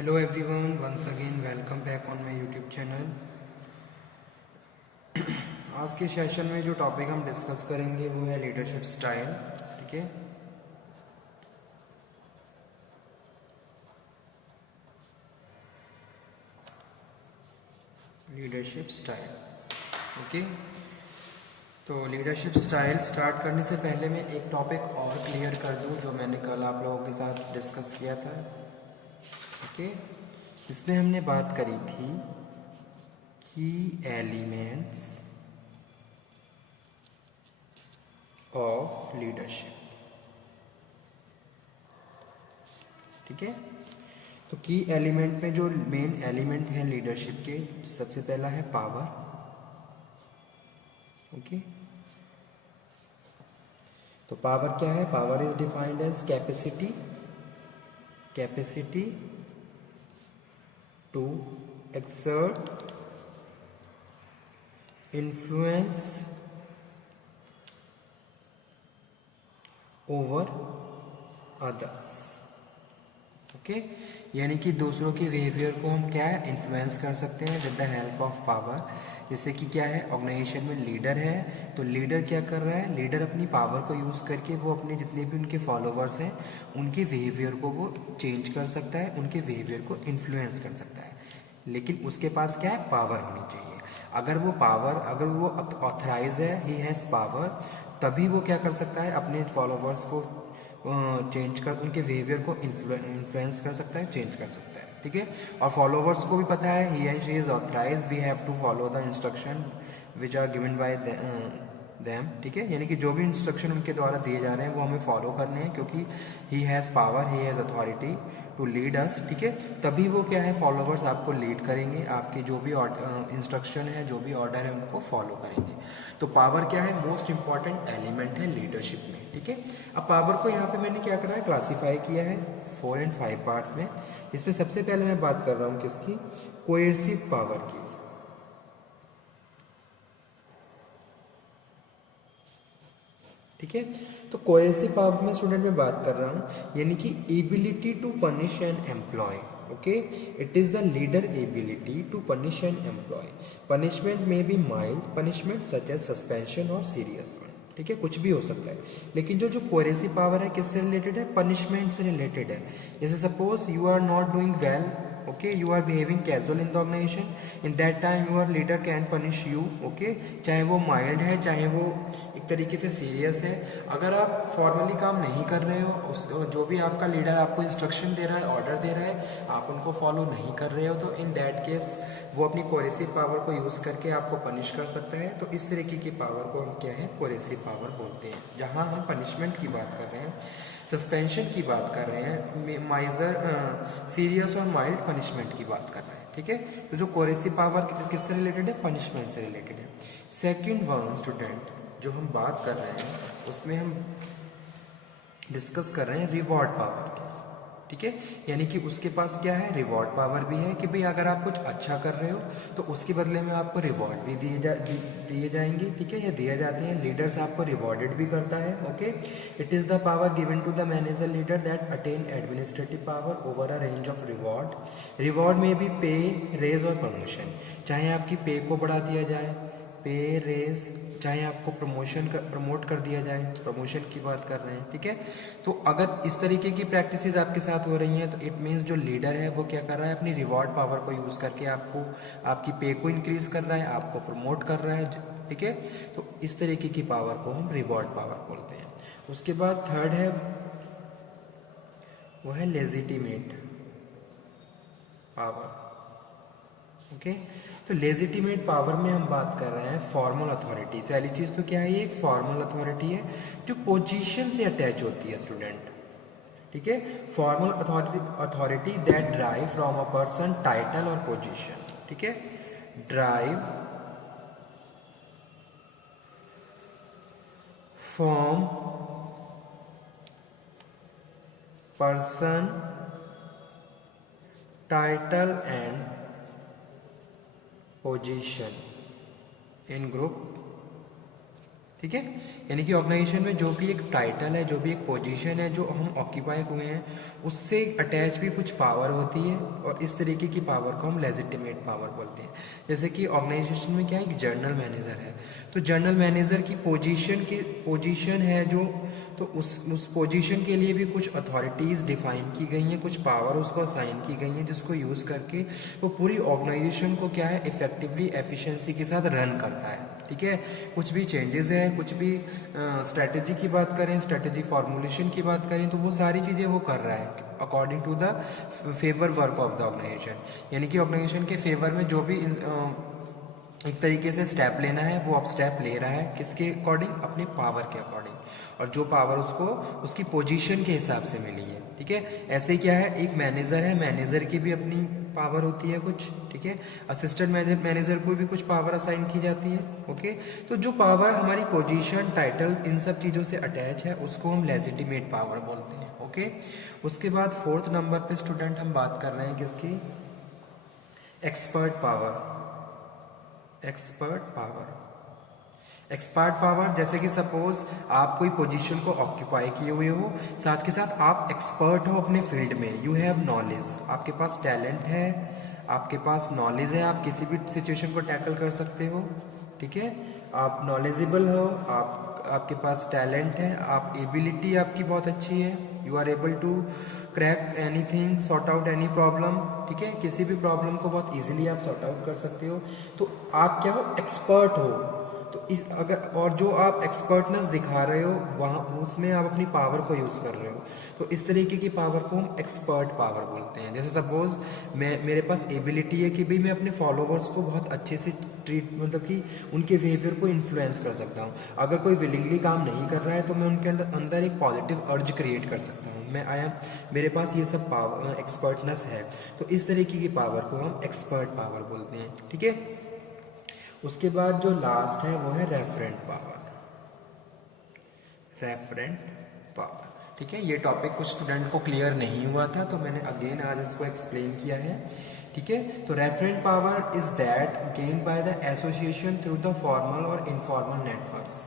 Hello everyone, once again welcome back on my YouTube channel। आज के session में जो टॉपिक हम डिस्कस करेंगे वो है लीडरशिप स्टाइल। ठीक है, लीडरशिप स्टाइल। ओके, तो लीडरशिप स्टाइल स्टार्ट करने से पहले मैं एक टॉपिक और क्लियर कर दूं जो मैंने कल आप लोगों के साथ डिस्कस किया था। ओके, इसमें हमने बात करी थी की एलिमेंट्स ऑफ लीडरशिप। ठीक है, तो की एलिमेंट में जो मेन एलिमेंट है लीडरशिप के, सबसे पहला है पावर। ओके, तो पावर क्या है? Power is defined as capacity to exert influence over others. Okay, यानी कि दूसरों के बिहेवियर को हम क्या है, इन्फ्लुएंस कर सकते हैं with the help of power. जैसे कि क्या है, ऑर्गेनाइजेशन में लीडर है, तो लीडर क्या कर रहा है? लीडर अपनी पावर को यूज़ करके वो अपने जितने भी उनके फॉलोवर्स हैं उनके बिहेवियर को वो चेंज कर सकता है, उनके बिहेवियर को इन्फ्लुएंस कर सकता है। लेकिन उसके पास क्या है? पावर होनी चाहिए। अगर वो ऑथराइज है, ही हैज़ पावर, तभी वो क्या कर सकता है? अपने फॉलोवर्स को चेंज कर, उनके बिहेवियर को इन्फ्लुएंस कर सकता है, चेंज कर सकता है। ठीक है, और फॉलोवर्स को भी पता है ही and she is authorise, we have to follow the instruction which are given by them. ठीक है, यानी कि जो भी इंस्ट्रक्शन उनके द्वारा दिए जा रहे हैं वो हमें फॉलो करने हैं, क्योंकि he has power, he has authority to lead us. ठीक है, तभी वो क्या है, फॉलोवर्स आपको लीड करेंगे, आपके जो भी इंस्ट्रक्शन है, जो भी ऑर्डर है उनको फॉलो करेंगे। तो पावर क्या है? मोस्ट इंपॉर्टेंट एलिमेंट है लीडरशिप में। ठीक है, अब पावर को यहाँ पे मैंने क्या करा है, क्लासीफाई किया है 4 और 5 पार्ट्स में। इसमें सबसे पहले मैं बात कर रहा हूँ किसकी? कोएर्सिव पावर की। ठीक है, तो कोएर्सिव पावर में स्टूडेंट में बात कर रहा हूँ, यानी कि ability to punish an employ. Okay, it is the leader ability to punish an employ. Punishment में be mild punishment such as suspension और सीरियस वन। ठीक है, कुछ भी हो सकता है। लेकिन जो जो कोएर्सिव पावर है किससे रिलेटेड है? पनिशमेंट से रिलेटेड है। जैसे suppose you are not doing well, okay, you are behaving casual in the organization, in that time your leader can punish you। okay, चाहे वो माइल्ड है, चाहे वो एक तरीके से सीरियस है। अगर आप फॉर्मली काम नहीं कर रहे हो, उस जो भी आपका लीडर आपको इंस्ट्रक्शन दे रहा है, ऑर्डर दे रहा है, आप उनको फॉलो नहीं कर रहे हो, तो इन दैट केस वो अपनी कोरेसिव पावर को यूज़ करके आपको पनिश कर सकता है। तो इस तरीके की पावर को हम क्या है, कोरेसिव पावर बोलते हैं। जहाँ हम पनिशमेंट की बात कर रहे हैं, सस्पेंशन की बात कर रहे हैं, माइजर सीरियस और माइल्ड पनिशमेंट की बात कर रहे हैं। ठीक है, तो जो कोरेसिव पावर किससे रिलेटेड है? पनिशमेंट से रिलेटेड है। सेकंड वन स्टूडेंट जो हम बात कर रहे हैं उसमें हम डिस्कस कर रहे हैं रिवॉर्ड पावर की। ठीक है, यानी कि उसके पास क्या है? रिवॉर्ड पावर भी है कि भाई अगर आप कुछ अच्छा कर रहे हो तो उसके बदले में आपको रिवॉर्ड भी दिए जाएंगे। ठीक है, या दिए जाते हैं। लीडर्स आपको रिवॉर्डेड भी करता है। Okay, it is the power given to the manager leader that attain administrative power over a range of reward. Reward में भी पे, रेज और प्रमोशन। चाहे आपकी पे को बढ़ा दिया जाए, पे रेज, चाहे आपको प्रमोट कर दिया जाए, प्रमोशन की बात कर रहे हैं। ठीक है, तो अगर इस तरीके की प्रैक्टिसेस आपके साथ हो रही हैं तो इट मीन्स जो लीडर है वो क्या कर रहा है, अपनी रिवॉर्ड पावर को यूज़ करके आपको, आपकी पे को इंक्रीज कर रहा है, आपको प्रमोट कर रहा है। ठीक है, तो इस तरीके की पावर को हम रिवॉर्ड पावर बोलते हैं। उसके बाद थर्ड है, वो है लेजिटिमेट पावर। ओके, तो लेजिटिमेट पावर में हम बात कर रहे हैं फॉर्मल अथॉरिटी। पहली चीज़ तो क्या है, ये एक फॉर्मल अथॉरिटी है जो पोजीशन से अटैच होती है स्टूडेंट। ठीक है, formal authority that drive from a person, title और पोजीशन। ठीक है, drive from person, title and position in group ठीक है। यानी कि ऑर्गेनाइजेशन में जो भी एक टाइटल है, जो भी एक पोजीशन है जो हम ऑक्यूपाई हुए हैं, उससे अटैच भी कुछ पावर होती है, और इस तरीके की पावर को हम लेजिटिमेट पावर बोलते हैं। जैसे कि ऑर्गेनाइजेशन में क्या है, एक जनरल मैनेजर है, तो जनरल मैनेजर की पोजीशन है जो, तो उस पोजीशन के लिए भी कुछ अथॉरिटीज़ डिफाइन की गई हैं, कुछ पावर उसको असाइन की गई हैं, जिसको यूज़ करके वो पूरी ऑर्गेनाइजेशन को क्या है, इफेक्टिवली एफिशिएंसी के साथ रन करता है। ठीक है। कुछ भी चेंजेस हैं, कुछ भी स्ट्रैटेजी की बात करें, स्ट्रैटेजी फॉर्मुलेशन की बात करें, तो वो सारी चीज़ें वो कर रहा है according to the favour work of the organisation. यानी कि ऑर्गेनाइजेशन के फेवर में जो भी एक तरीके से स्टेप लेना है, वो अब स्टेप ले रहा है किसके अकॉर्डिंग, अपने पावर के अकॉर्डिंग, और जो पावर उसको उसकी पोजीशन के हिसाब से मिली है। ठीक है। ऐसे क्या है, एक मैनेजर है, मैनेजर की भी अपनी पावर होती है कुछ। ठीक है। असिस्टेंट मैनेजर को भी कुछ पावर असाइन की जाती है। ओके। तो जो पावर हमारी पोजीशन, टाइटल, इन सब चीज़ों से अटैच है, उसको हम लेजिटिमेट पावर बोलते हैं। ओके। उसके बाद 4th नंबर पे स्टूडेंट हम बात कर रहे हैं किसकी, एक्सपर्ट पावर। एक्सपर्ट पावर जैसे कि सपोज आप कोई पोजीशन को ऑक्यूपाई किए हुए हो, साथ के साथ आप एक्सपर्ट हो अपने फील्ड में, यू हैव नॉलेज, आपके पास टैलेंट है, आपके पास नॉलेज है, आप किसी भी सिचुएशन को टैकल कर सकते हो। ठीक है। आप नॉलेजेबल हो, आपके पास टैलेंट है, आप एबिलिटी आपकी बहुत अच्छी है, you are able to crack anything, sort out any problem. ठीक है। किसी भी प्रॉब्लम को बहुत इजीली आप सॉर्ट आउट कर सकते हो। तो आप क्या हो, एक्सपर्ट हो। तो इस अगर, और जो आप एक्सपर्टनेस दिखा रहे हो वहाँ, उसमें आप अपनी पावर को यूज़ कर रहे हो, तो इस तरीके की पावर को हम एक्सपर्ट पावर बोलते हैं। जैसे सपोज मेरे पास एबिलिटी है कि भाई मैं अपने फॉलोवर्स को बहुत अच्छे से ट्रीट, मतलब कि उनके बिहेवियर को इन्फ्लुएंस कर सकता हूँ। अगर कोई विलिंगली काम नहीं कर रहा है तो मैं उनके अंदर एक पॉजिटिव अर्ज क्रिएट कर सकता हूँ। मेरे पास ये सब पावर, एक्सपर्टनेस है। तो इस तरीके की पावर को हम एक्सपर्ट पावर बोलते हैं। ठीक है। उसके बाद जो लास्ट है वो है रेफरेंट पावर। ठीक है। ये टॉपिक कुछ स्टूडेंट को क्लियर नहीं हुआ था, तो मैंने अगेन आज इसको एक्सप्लेन किया है। ठीक है। तो referent power is that gain by the association through the formal और इनफॉर्मल नेटवर्क्स,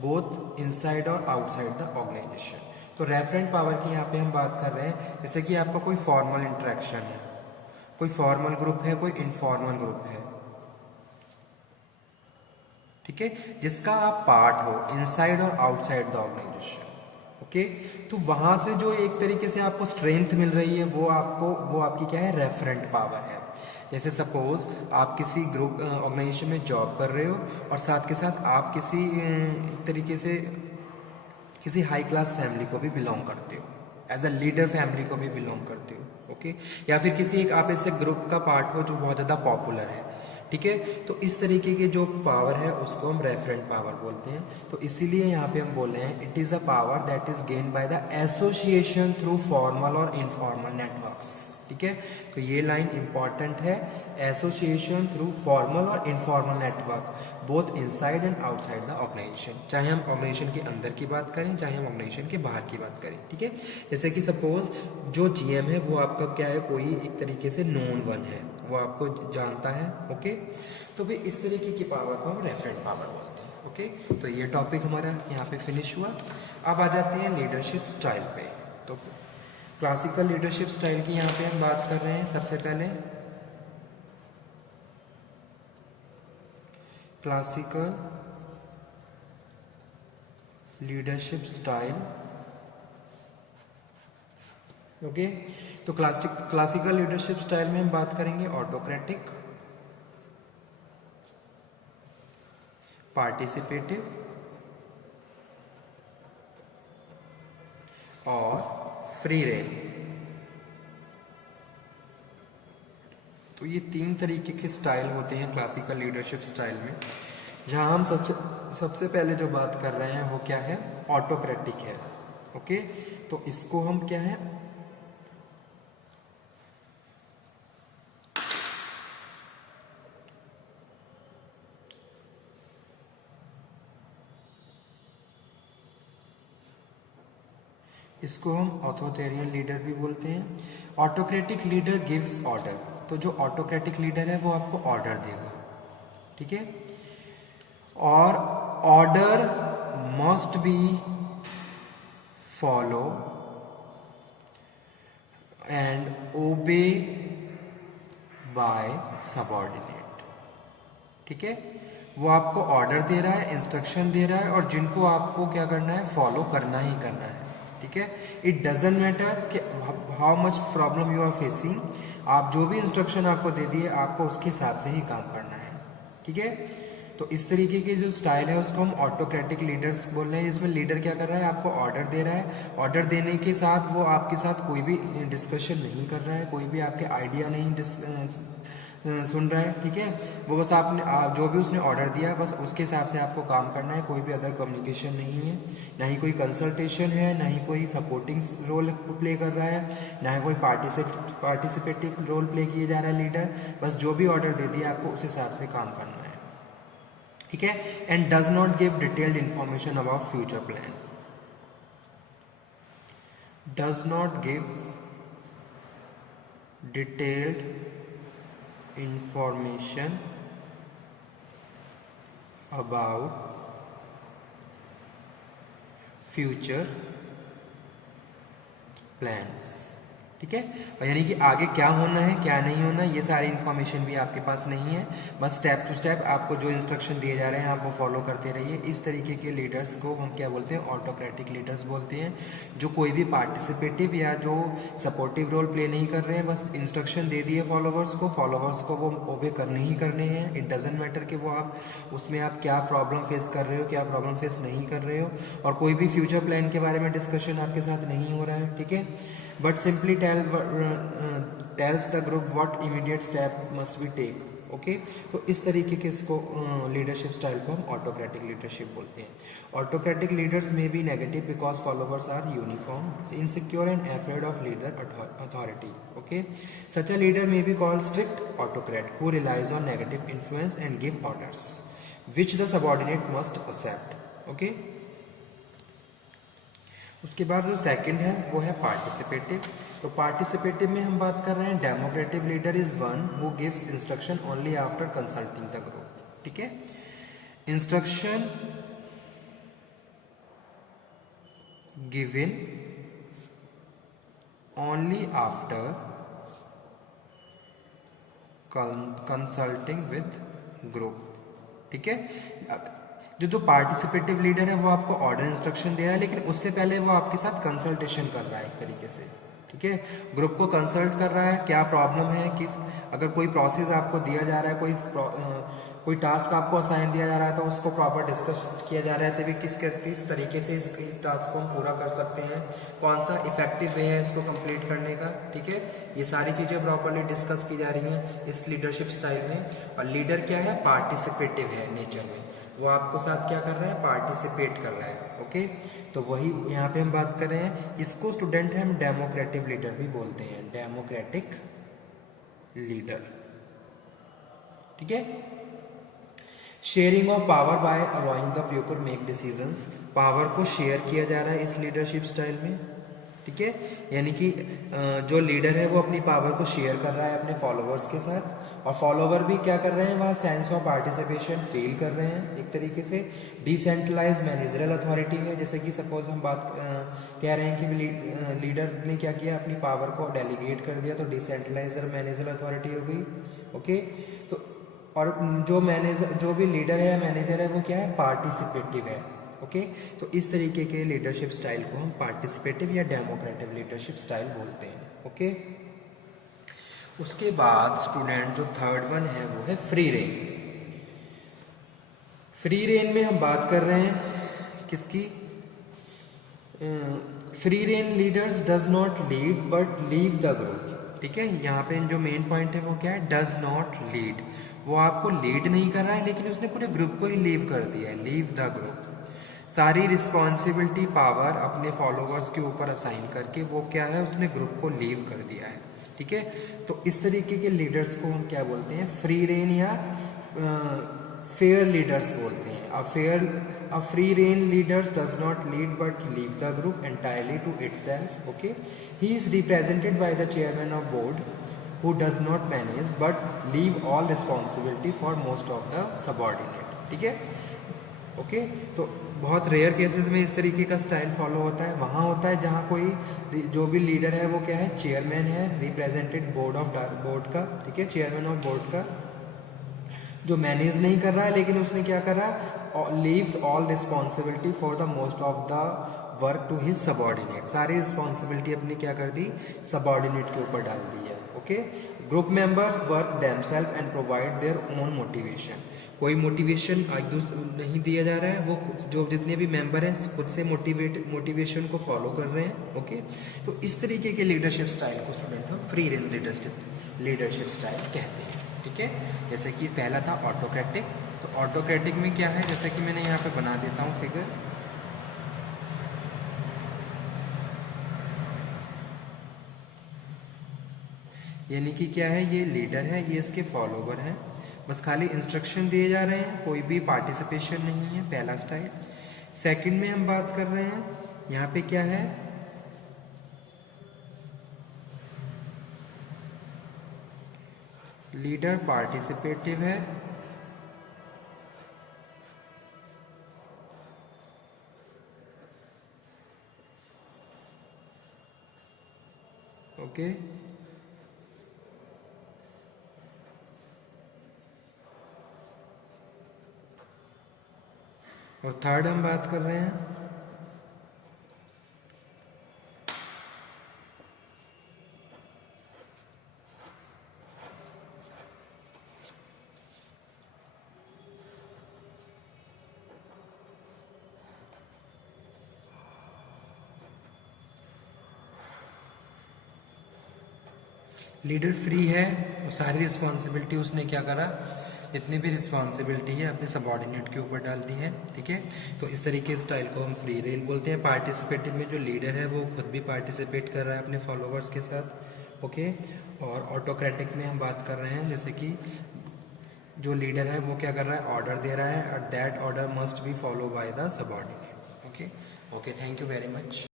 बोथ इनसाइड और आउटसाइड द ऑर्गेनाइजेशन। तो रेफरेंट पावर की यहाँ पे हम बात कर रहे हैं, जैसे कि आपका कोई फॉर्मल इंटरेक्शन है, कोई फॉर्मल ग्रुप है, कोई इनफॉर्मल ग्रुप है। ठीक है। जिसका आप पार्ट हो, इनसाइड और आउटसाइड द ऑर्गेनाइजेशन। ओके। तो वहां से जो एक तरीके से आपको स्ट्रेंथ मिल रही है, वो आपकी क्या है, रेफरेंट पावर है। जैसे सपोज आप किसी ग्रुप ऑर्गेनाइजेशन में जॉब कर रहे हो, और साथ के साथ आप किसी एक तरीके से किसी हाई क्लास फैमिली को भी बिलोंग करते हो, एज अ लीडर फैमिली को भी बिलोंग करते हो। ओके। या फिर किसी एक आप ऐसे ग्रुप का पार्ट हो जो बहुत ज़्यादा पॉपुलर है। ठीक है। तो इस तरीके की जो पावर है उसको हम रेफरेंट पावर बोलते हैं। तो इसीलिए यहाँ पे हम बोल रहे हैं, it is a power that is gain by the association through formal और इनफॉर्मल नेटवर्क्स। ठीक है। तो ये लाइन इंपॉर्टेंट है, एसोसिएशन थ्रू फॉर्मल और informal network, both inside and outside the organisation. चाहे हम ऑर्गेनाइजेशन के अंदर की बात करें, चाहे हम ऑर्गेनाइजेशन के बाहर की बात करें। ठीक है। जैसे कि सपोज जो जीएम है वो आपका क्या है, कोई एक तरीके से नोन वन है, वो आपको जानता है। ओके। तो भी इस तरीके की पावर को हम रेफरेंट पावर बोलते हैं। ओके। तो ये टॉपिक हमारा यहाँ पे फिनिश हुआ। अब आ जाते हैं लीडरशिप स्टाइल पे। तो क्लासिकल लीडरशिप स्टाइल की यहाँ पे हम बात कर रहे हैं। सबसे पहले क्लासिकल लीडरशिप स्टाइल। ओके। तो क्लासिकल लीडरशिप स्टाइल में हम बात करेंगे ऑटोक्रेटिक, पार्टिसिपेटिव और फ्री रेन। तो ये 3 तरीके के स्टाइल होते हैं क्लासिकल लीडरशिप स्टाइल में। जहां हम सबसे पहले जो बात कर रहे हैं वो क्या है, ऑटोक्रेटिक है। ओके। तो इसको हम क्या है, इसको हम ऑथोरिटेरियन लीडर भी बोलते हैं। Autocratic leader gives order. तो जो ऑटोक्रेटिक लीडर है वो आपको ऑर्डर देगा। ठीक है। और order must be follow and obey by subordinate। ठीक है, वो आपको ऑर्डर दे रहा है, इंस्ट्रक्शन दे रहा है, और जिनको आपको क्या करना है, फॉलो करना ही करना है। ठीक है, इट डजेंट मैटर कि how much problem you are facing, आप जो भी इंस्ट्रक्शन आपको दे दिए आपको उसके हिसाब से ही काम करना है। ठीक है, तो इस तरीके की जो स्टाइल है उसको हम ऑटोक्रेटिक लीडर्स बोल रहे हैं। इसमें लीडर क्या कर रहा है, आपको ऑर्डर दे रहा है, ऑर्डर देने के साथ वो आपके साथ कोई भी डिस्कशन नहीं कर रहा है, कोई भी आपके आइडिया नहीं सुन रहा है। ठीक है, वो बस आपने जो भी उसने ऑर्डर दिया बस उसके हिसाब से आपको काम करना है, कोई भी अदर कम्युनिकेशन नहीं है, ना ही कोई कंसल्टेशन है, ना ही कोई सपोर्टिंग रोल प्ले कर रहा है, ना ही कोई पार्टिसिपेटिव रोल प्ले किया जा रहा है लीडर, बस जो भी ऑर्डर दे दिया आपको उस हिसाब से काम करना है। ठीक है, and does not give detailed information about future plan, does not give detailed information about future plans. ठीक है, और यानी कि आगे क्या होना है क्या नहीं होना ये सारी इन्फॉर्मेशन भी आपके पास नहीं है, बस स्टेप टू स्टेप आपको जो इंस्ट्रक्शन दिए जा रहे हैं आप वो फॉलो करते रहिए। इस तरीके के लीडर्स को हम क्या बोलते हैं, ऑटोक्रेटिक लीडर्स बोलते हैं, जो कोई भी पार्टिसिपेटिव या जो सपोर्टिव रोल प्ले नहीं कर रहे हैं, बस इंस्ट्रक्शन दे दिए फॉलोवर्स को वो ओबे करने ही करने हैं। इट डजेंट मैटर कि वो आप उसमें आप क्या प्रॉब्लम फेस कर रहे हो, क्या प्रॉब्लम फेस नहीं कर रहे हो, और कोई भी फ्यूचर प्लान के बारे में डिस्कशन आपके साथ नहीं हो रहा है। ठीक है, but simply tells the group what immediate step must be take। Okay, तो इस तरीके के इसको लीडरशिप स्टाइल को हम ऑटोक्रेटिक लीडरशिप बोलते हैं। ऑटोक्रेटिक लीडर्स में be negative because followers are uniform, insecure and afraid of leader authority. Okay, such a leader में be called strict autocrat who relies on negative influence and give orders which the subordinate must accept. Okay, उसके बाद जो second है वो है participative. तो participative में हम बात कर रहे हैं, democratic leader is one who gives instruction only after consulting the group. ठीक है, instruction given only after consulting with group. ठीक है, जो पार्टिसिपेटिव लीडर है वो आपको ऑर्डर इंस्ट्रक्शन दे रहा है, लेकिन उससे पहले वो आपके साथ कंसल्टेशन कर रहा है एक तरीके से। ठीक है, ग्रुप को कंसल्ट कर रहा है, क्या प्रॉब्लम है, किस अगर कोई प्रोसेस आपको दिया जा रहा है, कोई टास्क आपको असाइन दिया जा रहा है तो उसको प्रॉपर डिस्कस किया जा रहा है तभी किस तरीके से इस टास्क को हम पूरा कर सकते हैं, कौन सा इफेक्टिव वे है इसको कंप्लीट करने का। ठीक है, ये सारी चीज़ें प्रॉपरली डिस्कस की जा रही हैं इस लीडरशिप स्टाइल में। और लीडर क्या है, पार्टिसिपेटिव है नेचर में, वो आपको साथ क्या कर रहा है, पार्टिसिपेट कर रहा है। ओके, तो वही यहाँ पे हम बात कर रहे हैं, इसको स्टूडेंट हम डेमोक्रेटिव लीडर भी बोलते हैं, डेमोक्रेटिक लीडर। ठीक है, sharing of power bye allowing the people make decisions, power को शेयर किया जा रहा है इस लीडरशिप स्टाइल में। ठीक है, यानी कि जो लीडर है वो अपनी पावर को शेयर कर रहा है अपने फॉलोअर्स के साथ, और फॉलोवर भी क्या कर रहे हैं, वहाँ सेंस ऑफ पार्टिसिपेशन फील कर रहे हैं एक तरीके से। डिसेंट्रलाइज मैनेजरल अथॉरिटी है, जैसे कि सपोज हम बात कह रहे हैं कि लीडर ने क्या किया, अपनी पावर को डेलीगेट कर दिया, तो डिसेंट्रलाइजर मैनेजरल अथॉरिटी हो गई। ओके, तो और जो भी लीडर है मैनेजर है वो क्या है, पार्टिसिपेटिव है। ओके, तो इस तरीके के लीडरशिप स्टाइल को हम पार्टिसिपेटिव या डेमोक्रेटिव लीडरशिप स्टाइल बोलते हैं। ओके, उसके बाद स्टूडेंट जो थर्ड वन है वो है फ्री रेन। फ्री रेन में हम बात कर रहे हैं किसकी, free rein leaders does not lead but leave the group. ठीक है, यहाँ पे जो मेन पॉइंट है वो क्या है, डज नॉट लीड, वो आपको लीड नहीं कर रहा है लेकिन उसने पूरे ग्रुप को ही लीव कर दिया है, लीव द ग्रुप। सारी रिस्पॉन्सिबिलिटी पावर अपने फॉलोवर्स के ऊपर असाइन करके वो क्या है, उसने ग्रुप को लीव कर दिया है। ठीक है, तो इस तरीके के लीडर्स को हम क्या बोलते हैं, फ्री रेन या फेयर लीडर्स बोलते हैं। A free rein leader does not lead but leave the group entirely to itself. Okay, he is represented by the chairman of board who does not manage but leave all responsibility for most of the subordinate। ठीक है, okay, तो बहुत rare cases में इस तरीके का style follow होता है, वहाँ होता है जहाँ कोई जो भी लीडर है वो क्या है, चेयरमैन है, रिप्रेजेंटेड बोर्ड का, ठीक है, चेयरमैन ऑफ बोर्ड का, जो मैनेज नहीं कर रहा है लेकिन उसने क्या कर रहा है, leaves all responsibility for the most of the work to his subordinate, सारी रिस्पॉन्सिबिलिटी अपनी क्या कर दी, सबॉर्डिनेट के ऊपर डाल दी है। Okay, group members work themselves and provide their own motivation, कोई मोटिवेशन एक दूसरे नहीं दिया जा रहा है, वो जो जितने भी मेंबर हैं खुद से मोटिवेशन को फॉलो कर रहे हैं। ओके, तो इस तरीके के लीडरशिप स्टाइल को स्टूडेंट हम फ्री रेंज लीडरशिप स्टाइल कहते हैं। ठीक है, जैसे कि पहला था ऑटोक्रेटिक, तो ऑटोक्रेटिक में क्या है, जैसे कि मैंने यहाँ पे बना देता हूँ फिगर, यानी कि क्या है, ये लीडर है, ये इसके फॉलोवर हैं, बस खाली इंस्ट्रक्शन दिए जा रहे हैं, कोई भी पार्टिसिपेशन नहीं है, पहला स्टाइल। सेकंड में हम बात कर रहे हैं, यहाँ पे क्या है, लीडर पार्टिसिपेटिव है, ओके, और थर्ड हम बात कर रहे हैं लीडर फ्री है और सारी रिस्पॉन्सिबिलिटी उसने क्या करा, जितनी भी रिस्पॉन्सिबिलिटी है अपने सबॉर्डिनेट के ऊपर डाल दी है। ठीक है, तो इस तरीके स्टाइल को हम फ्री रेल बोलते हैं। पार्टिसिपेटिव में जो लीडर है वो खुद भी पार्टिसिपेट कर रहा है अपने फॉलोवर्स के साथ। ओके, और ऑटोक्रेटिक में हम बात कर रहे हैं जैसे कि जो लीडर है वो क्या कर रहा है, ऑर्डर दे रहा है और that order must be follow by the subordinate. Okay, okay, thank you very much.